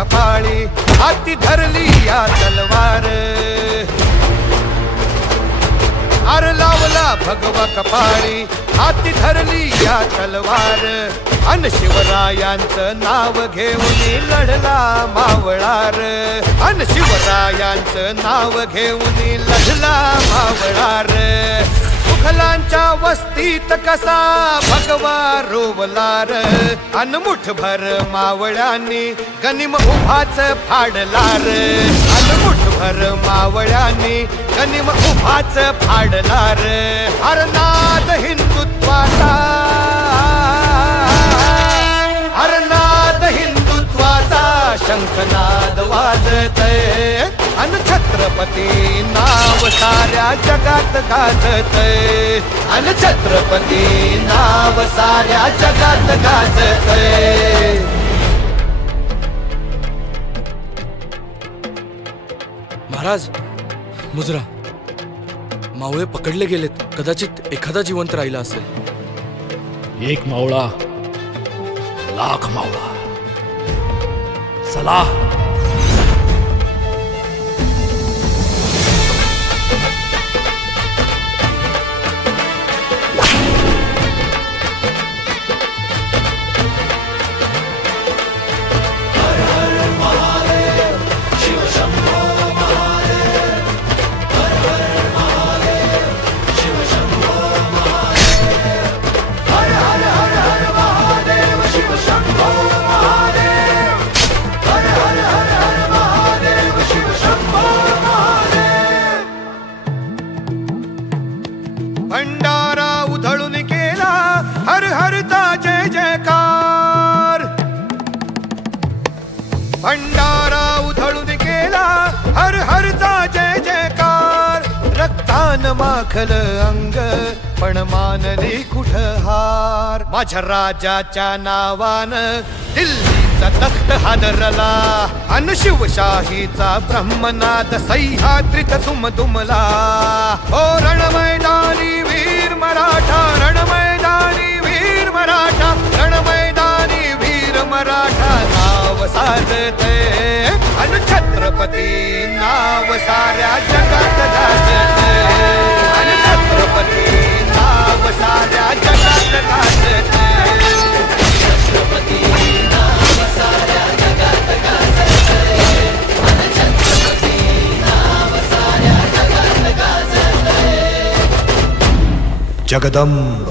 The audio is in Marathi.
कपाळी हाती धरली या तलवार. आर लावला भगवा कपाळी हाती धरली या तलवार. अन शिवरायांचं नाव घेऊन लढला मावळार. अन शिवरायांचं नाव घेऊन लढला मावळार. मुघलांच्या वस्तीत कसा भगवा रोवलार अनमुठ भर मावळ्यांनी गनिम उभाच फाडलार अनमुठ भर मावळ्यांनी गनिम उभाच फाडलार हरनाद हिंदुत्वाचा हरनाद हिंदुत्वाचा शंखनाद वाजतय. अन छत्रपती नाव साऱ्या जगात गाजतय. अन छत्रपती नाव साऱ्या जगात गाजतय. महाराज मुजरा. मावळे पकडले गेलेत. कदाचित एखादा जिवंत राहिला असेल. एक मावळा लाख मावळा. चला भंडारा उधळून केला. हर हरता जय जयकार. भंडारा उधळून केला. हर हरता जय जयकार. रक्तान माखल अंग पण मानली कुठ हार. माझ्या राजाच्या नावानं दिल्लीचा तख्त हादरला. अन शिवशाहीचा ब्रह्मनाद तुम दुमदुमला हो रण मैदानी गाजते अन छत्रपती नाव साऱ्या जगात गाजते अन छत्रपती नाव साऱ्या जगात गाजते जगदंब